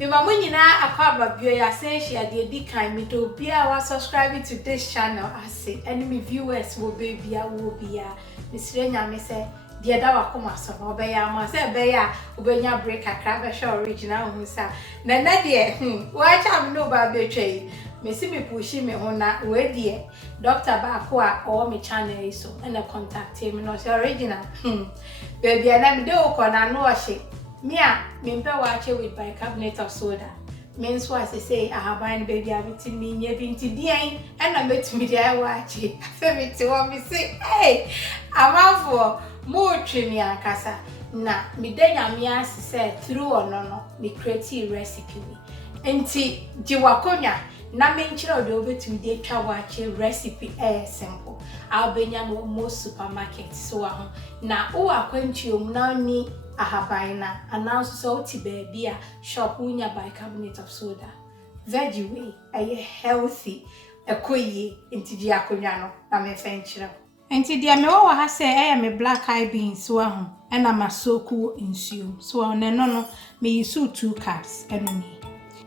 Me mama nyina akwaba bio ya say she dey di kan me to bia wa subscribe to this channel ase and me viewers wo baby a wo bia me sire nyame say de da wa koma so obeya ma say beya obenya break akra be show original hu sa na de wa cha me no ba betwe me si me pushi me ho na we de doctor ba ko a o me channel so and contact me no say original baby na me de ko na no ohye me a me mpe Waakye with bicarbonate of soda. Means what I say I have been baby a bit me nye binti dian and I met me there Waakye. I feel me to want me say hey I'm out for more tree me ankasa. Na me de nyame say through or no me create recipe me. Enti jiwakonya na me nchira de obetumi de twa Waakye recipe simple. I'll be nyam most supermarket so aho na o akwanchi om na ni ahabaina announce so ti baby a shop unya bicarbonate of soda veggie way aye healthy ekoyi enti di akonwa no na me fa nchira enti dia me wo ha say me black eye beans so aho na masoku nsuo so on no me use 2 cups enumi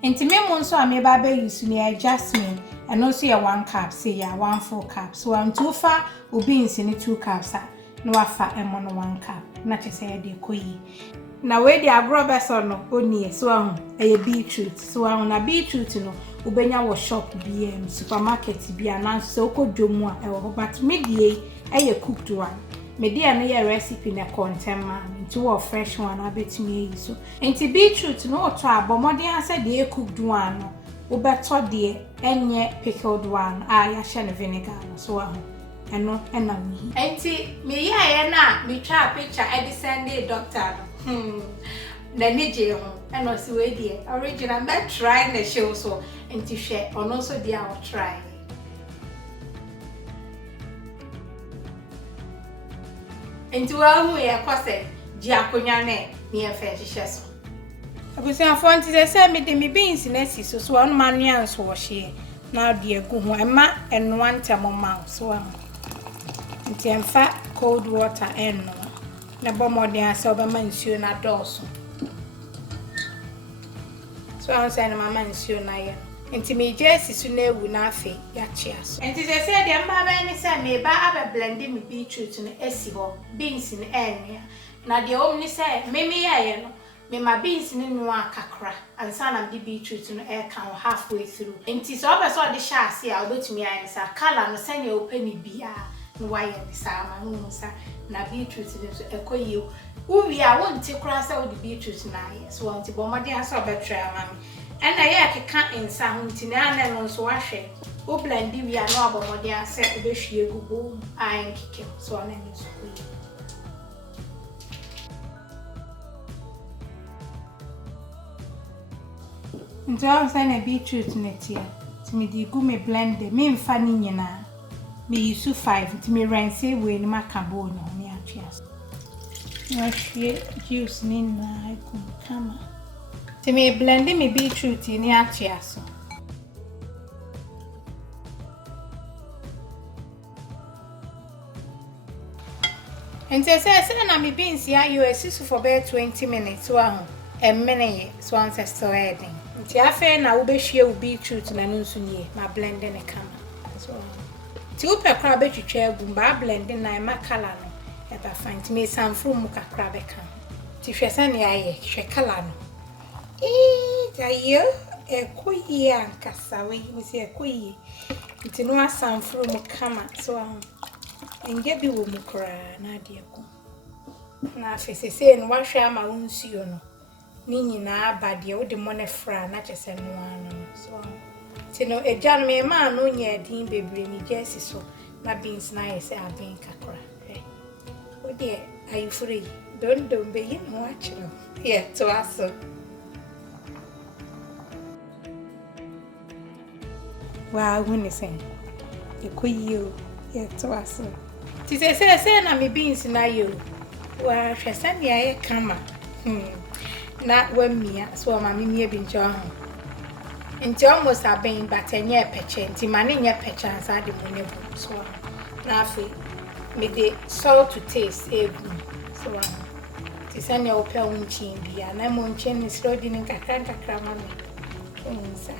enti me mo nso a me ba be use ni jasmine and also ya 1 cup say ya 1/4 cup so am too far beans ni 2 cups no afa emo no 1 cup na chese ya de koyi na we de agro beso no oni so ahun beetroot so ahun na beetroot no ubenya wo shop bm supermarket bia na so kodwomu a ewo but me die cooked one me die no ya recipe na content ma nti wo fresh one abetumi yi so nti beetroot no to abomode ase de cooked one no ubeto de enye pickled one ya hye ne vinegar so ahun eno na mi enti me ya na me twa picture e de send doctor no na nije ho eno si we die original me try na show so enti hwe ono so dia o try enti wa hu ya kwase ji akonya ne e fa hye so abusi afon ti say me de me beans na si so on manual so wo hye na de agu ho ema eno antemo ma so nti emfa cold water eno na bomode ase obama nsuo na dose so an say na mama nsuo na ye nti me jesi su na ewu na afi ya chiaso nti say de mba ba ni say me ba aba blend me beetroot no esi ho beans ni enya na de omni say me ye no me ma beans ni no akakra ansa na de beetroot no e kan halfway through nti so oba so de sha ase a obetumi ayensa color no sanya opani bia no why the sama nsa na beetroot so ekoyi uwi a wonte kura sa wo de beetroot na ye so wonte bomade asa obetra mami ena ye akeka nsa ho nti na na no so wahwe o blend wi a no abomode asa obehwie gugu ayin kike so na ni so yi nti am say na beetroot netia timi di gu me blend me mfa ni nyina me use 5 nti me rinse we ni makabo no me atwea na hwie juice ni na ikum kama nti me blend me beetroot ni atwea so nti say na me beans ya you esisu for about 20 minutes so ahụ minute so ancestor heading nti afa na wo behwie wo beetroot na no nso nie ma blend ne kama so ti wo pekra betwetwa agu ba blend na ma kala no e ba fa nti me sanfru mu kakra beka ti hwese ne aye hwe kala no jayo ekoyi ankasa we mi se ekoyi nti no asanfru mu kama so nge bi wo mu kra na de ko na afese no wahwe ama wonsuo no ni nyina abade wo de mone fra na chese no ano so tino ejan me ma no nya din bebre ni jesi so na beans na yese aben kakra wo de ayi free don be yin no achiro to aso wa woni sen ekoyi to aso ti se na me beans na yo wa hwesa ne aye kama na wamia so mama mi bi ncho ho nti almost aben but enye peche nti mane nye peche ansa de mo ne bu so na afi me de salt to taste egu so ti sani ope unchin bia na mo nchin ni slodi ni kakra mama nsa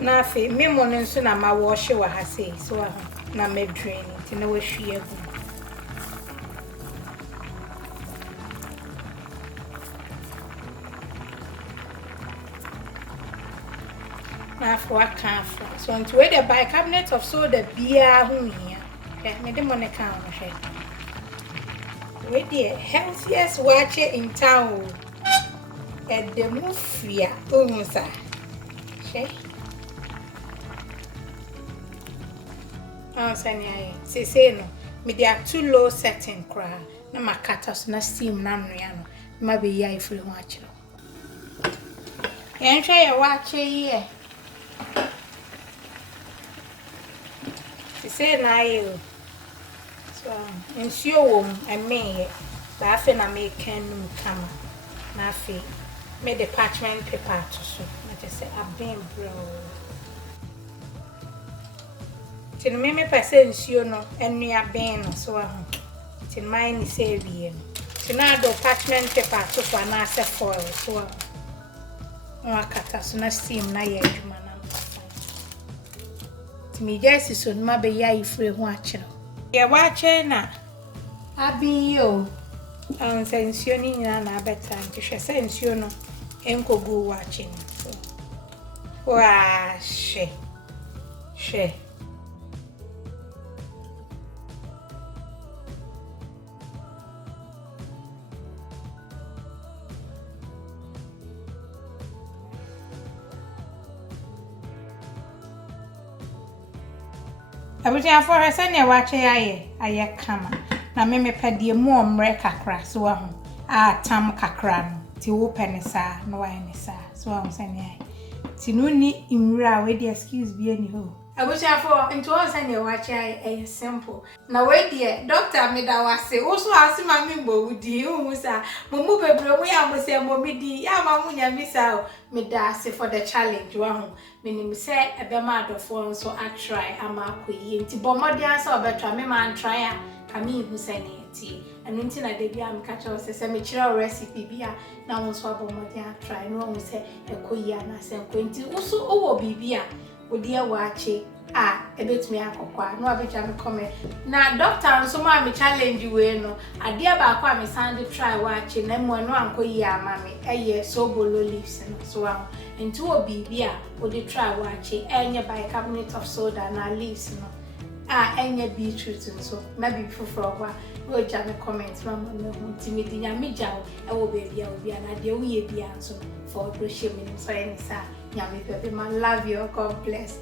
na afi me mo nso na ma wash wa ha sei so na me drain ti na wahwie agu na for kafa so into we the bicarbonate of soda bia hu hia me de mo ne kan ho hwe we the healthiest waakye in town at the mufia umusa she sani aye say no me dey too low setting kra na makata so na steam na noya no ma be ya ifre ho akiro yen hwe ye waakye ye say na aye so ensio wom eme ba afi na me kan kama na afi me the parchment paper to so na just say abem bro tin me pese ensio no enu aben no so tin mai ni say wie no tin na do parchment paper to so na say foil so no akata so na steam na ye adwuma na tin me just so ma be ya ifre ho akiro ye waakye na abi yo ensio ni nyina na beta nhwe se ensio no enkogu waakye ni so wa she abuja for her send ya waakye aye kama na me pede mu omre kakra so ho tam kakra no ti wo penisa no wa nisa so ho send ya ti no ni imra we dey excuse bi ani ho abuja for into on send ya waakye simple na we dey doctor me da wase wo so asima me gbo wudi hu sa mo mu bebre mu ya mo se mo mi di ya ma mu nya mi sa me da se for the challenge wa ho menim se ebe ma adofo so a try ama akoyi nti bomodi asa obetwa me man try a kami hu sene ti anu nti na de bia me ka cho se me kira recipe bia na won so bomodi a try no won se ekoyi ana se nti usu owo bibia odi e waakye ebetumi akokwa no abetwa me come na doctor nso ma me challenge we no ade ba akwa me sand try waakye na mo no ankoyi ama me eye so bolo leaves no so nti wo bibia odi try waakye enye bicarbonate of soda na leaves no enye beetroots nso na bi fufuro kwa no ja me comment ma mo no nti me di nya me jawo ewo bebia obi na de wo ye bia nso for do shame so any sa nya me bebe man love you, God bless.